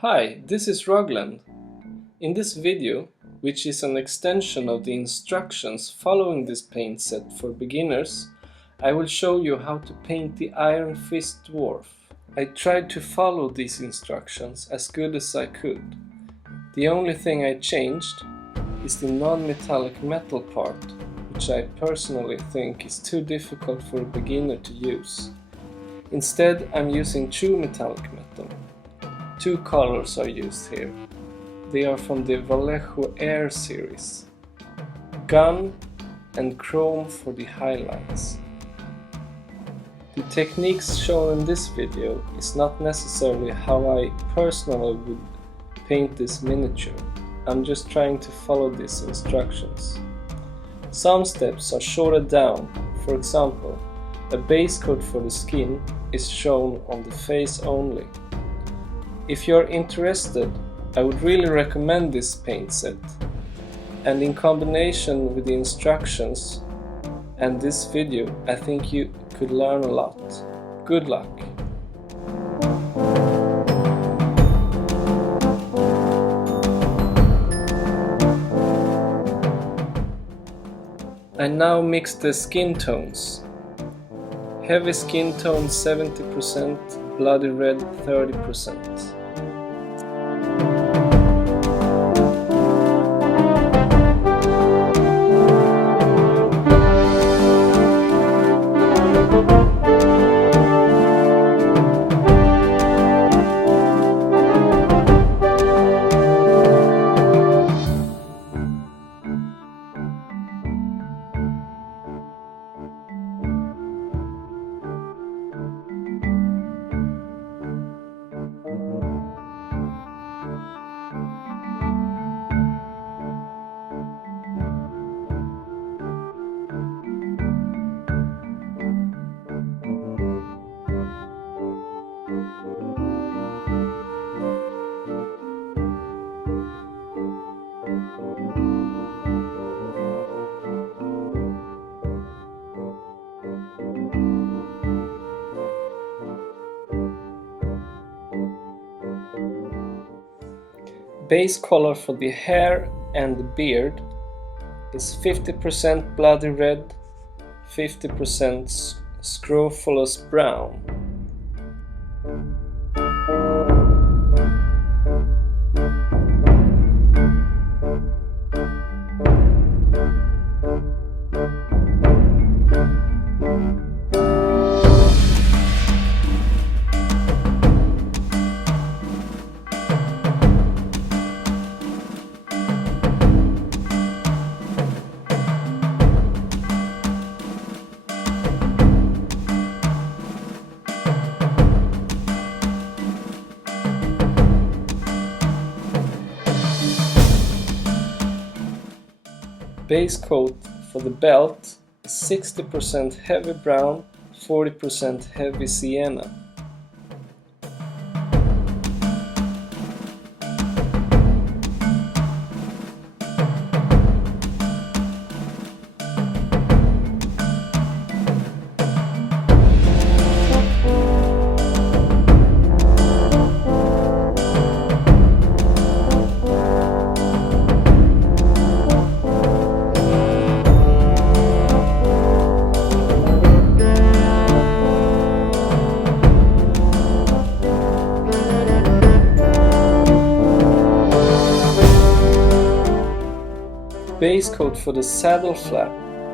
Hi, this is Rogland. In this video, which is an extension of the instructions following this paint set for beginners, I will show you how to paint the Ironfist Dwarf. I tried to follow these instructions as good as I could. The only thing I changed is the non-metallic metal part, which I personally think is too difficult for a beginner to use. Instead, I'm using true metallic metal. Two colors are used here. They are from the Vallejo Air series. Gun and chrome for the highlights. The techniques shown in this video is not necessarily how I personally would paint this miniature. I'm just trying to follow these instructions. Some steps are shorted down. For example, a base coat for the skin is shown on the face only. If you're interested, I would really recommend this paint set, and in combination with the instructions and this video, I think you could learn a lot. Good luck! I now mix the skin tones. Heavy skin tone 70%, bloody red 30%. Base color for the hair and the beard is 50% bloody red, 50% scrofulous brown. Base coat for the belt is 60% heavy brown, 40% heavy sienna. Base coat for the saddle flap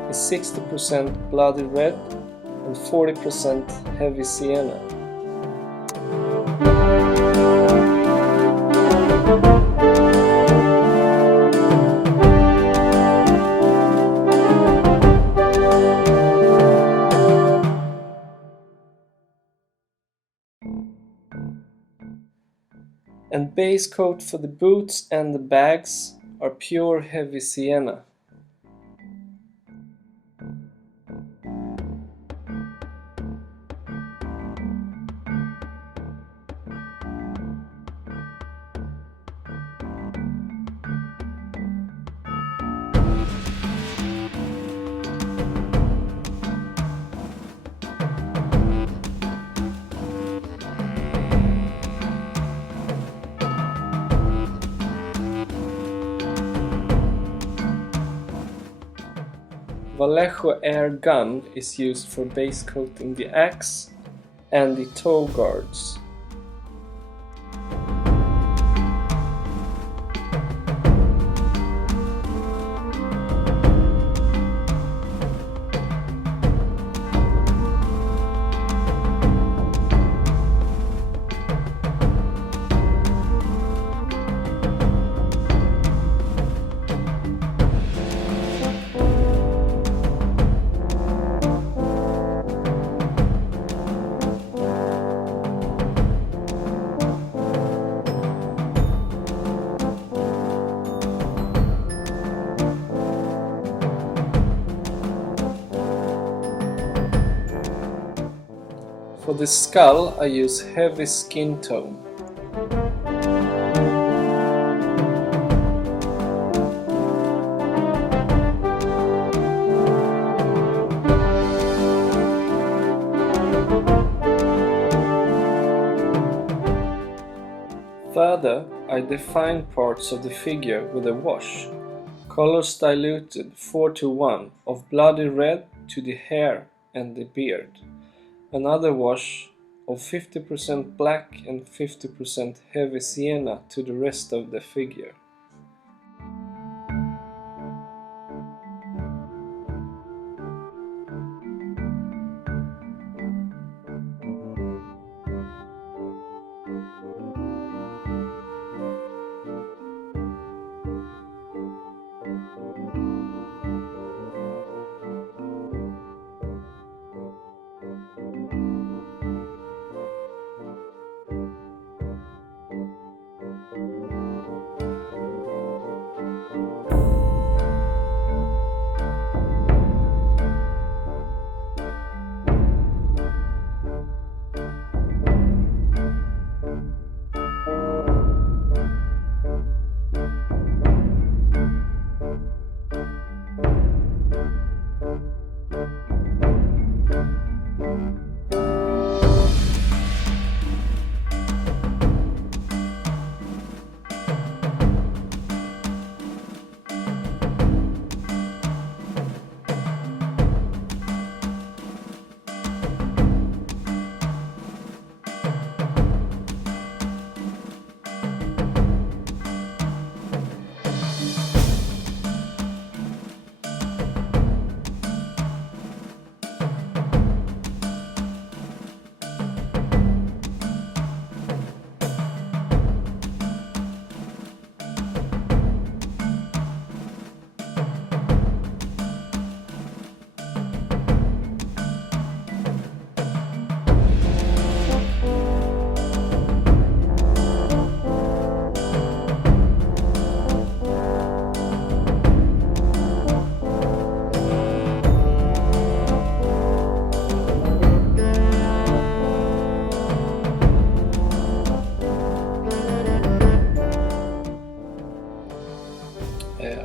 is 60% bloody red and 40% heavy sienna. And base coat for the boots and the bags are pure heavy sienna. Vallejo air gun is used for base coating the axe and the toe guards. For the skull I use heavy skin tone. Further, I define parts of the figure with a wash, colors diluted 4:1 of bloody red to the hair and the beard. Another wash of 50% black and 50% heavy sienna to the rest of the figure.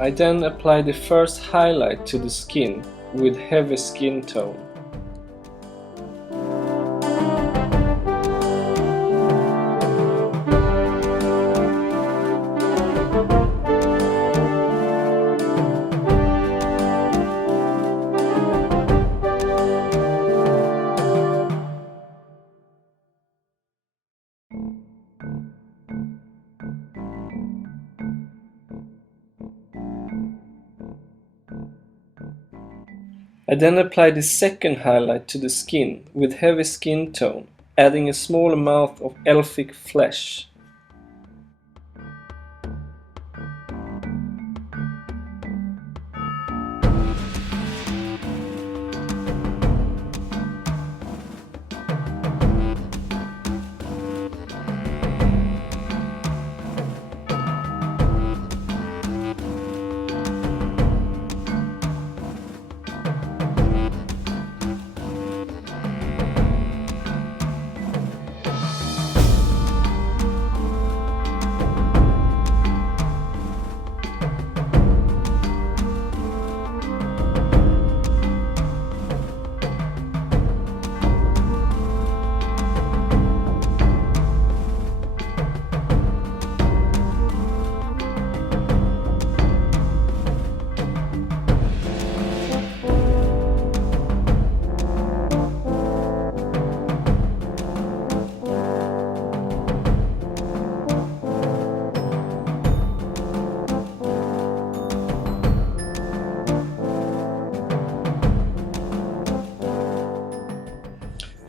I then apply the first highlight to the skin with heavy skin tone. I then apply the second highlight to the skin with heavy skin tone, adding a small amount of elfic flesh.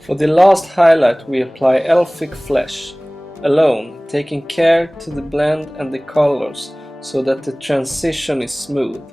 For the last highlight we apply elfic flesh, alone, taking care to the blend and the colors so that the transition is smooth.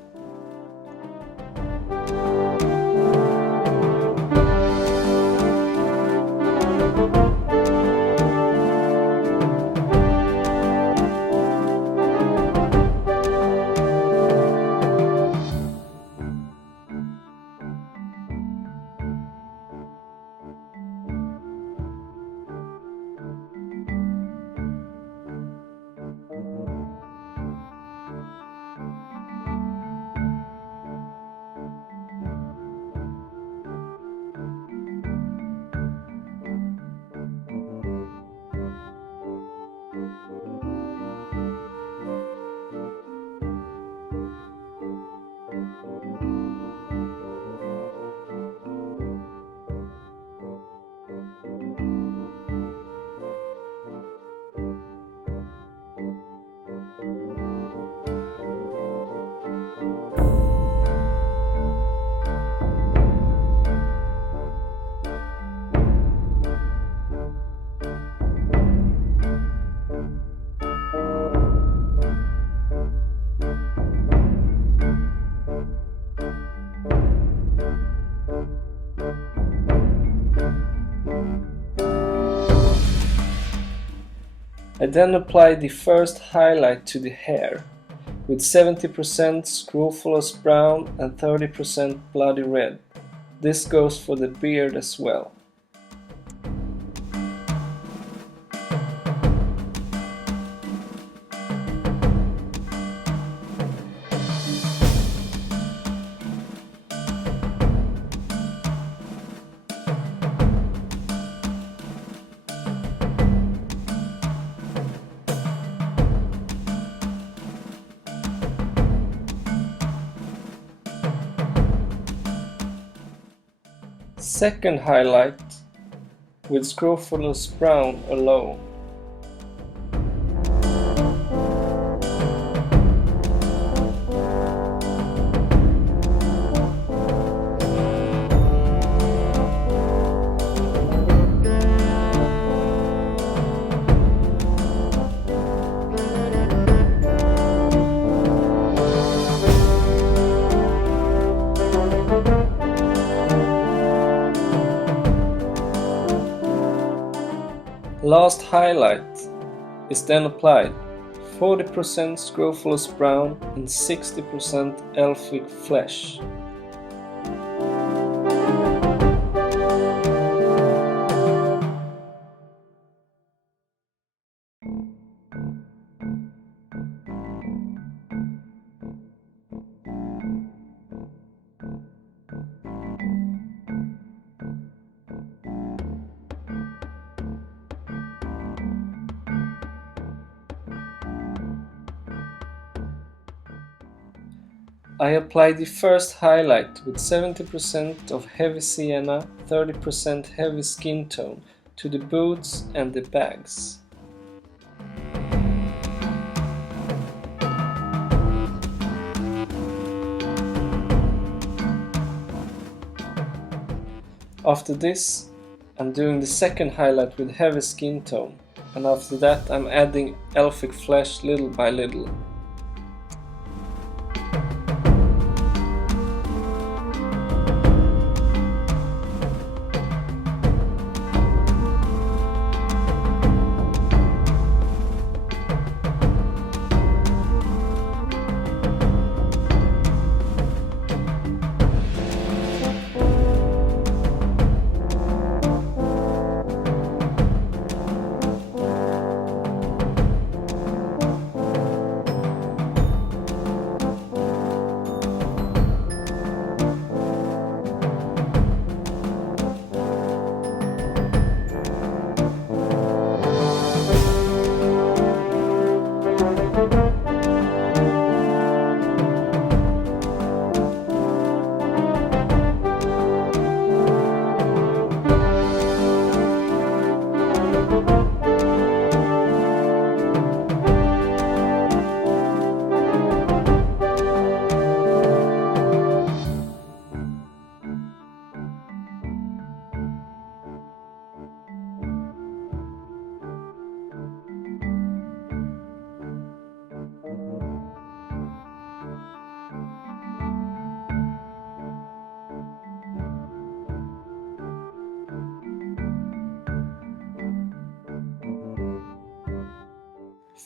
I then apply the first highlight to the hair, with 70% scrofulous brown and 30% bloody red. This goes for the beard as well. Second highlight with scrofulous brown alone. Last highlight is then applied, 40% scrofulous brown and 60% elfic flesh. I apply the first highlight with 70% of heavy sienna, 30% heavy skin tone to the boots and the bags. After this, I'm doing the second highlight with heavy skin tone, and after that I'm adding elfic flesh little by little.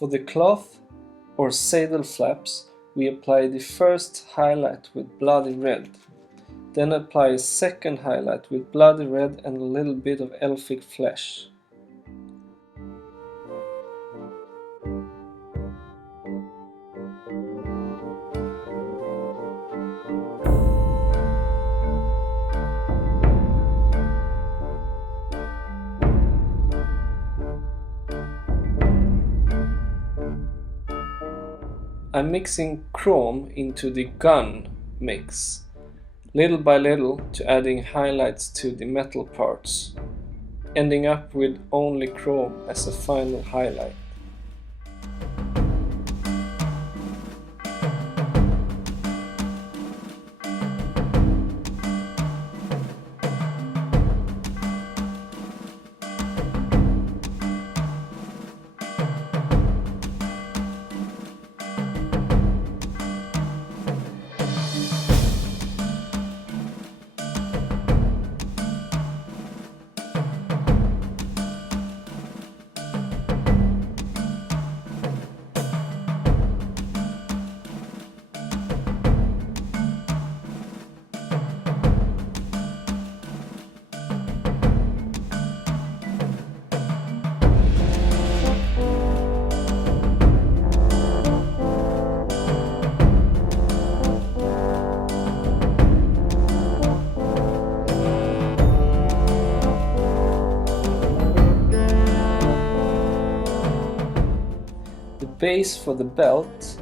For the cloth or saddle flaps, we apply the first highlight with bloody red, then apply a second highlight with bloody red and a little bit of elfic flesh. I'm mixing chrome into the gun mix, little by little, to adding highlights to the metal parts, ending up with only chrome as a final highlight. The base for the belt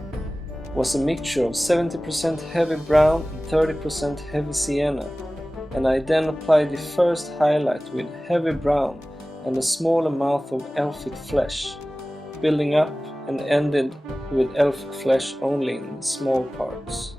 was a mixture of 70% heavy brown and 30% heavy sienna, and I then applied the first highlight with heavy brown and a small amount of elfic flesh, building up and ended with elfic flesh only in small parts.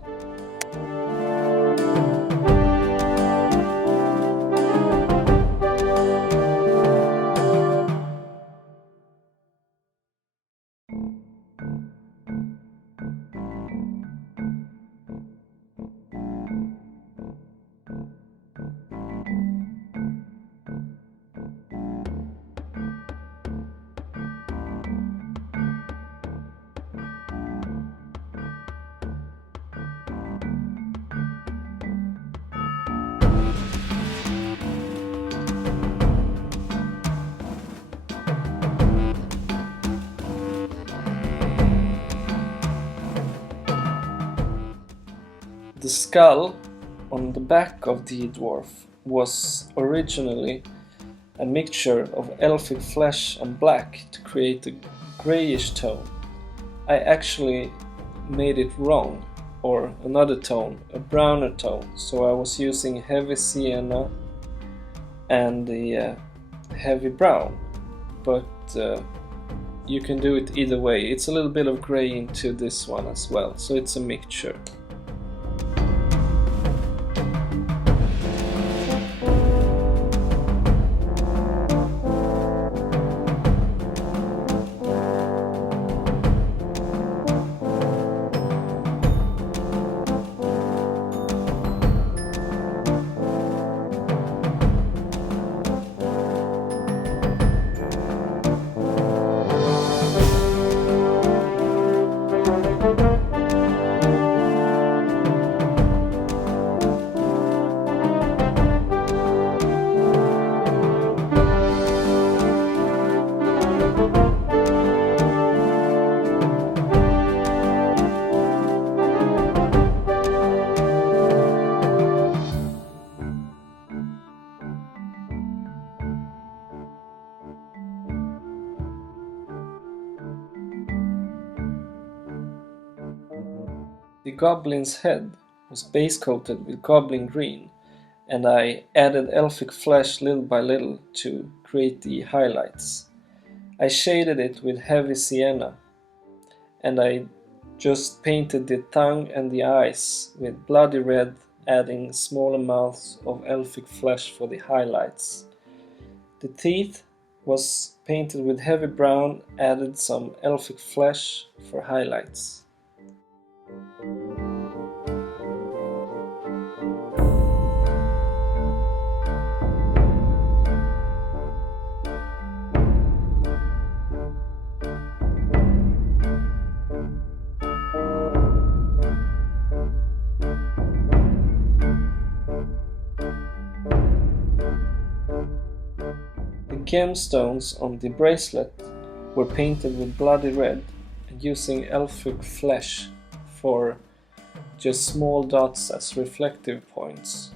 The skull on the back of the dwarf was originally a mixture of elfic flesh and black to create a greyish tone. I actually made it wrong, or another tone, a browner tone, so I was using heavy sienna and the heavy brown, but you can do it either way. It's a little bit of grey into this one as well, so it's a mixture. The goblin's head was base coated with goblin green, and I added elfic flesh little by little to create the highlights. I shaded it with heavy sienna, and I just painted the tongue and the eyes with bloody red, adding small amounts of elfic flesh for the highlights. The teeth was painted with heavy brown, added some elfic flesh for highlights. gemstones on the bracelet were painted with bloody red and using elfic flesh for just small dots as reflective points.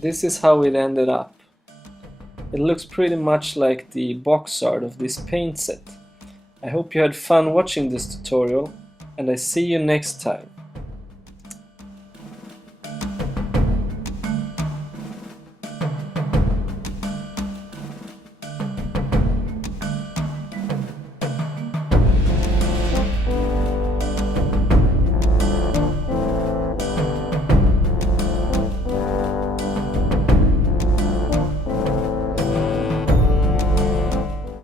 This is how it ended up. It looks pretty much like the box art of this paint set. I hope you had fun watching this tutorial, and I see you next time.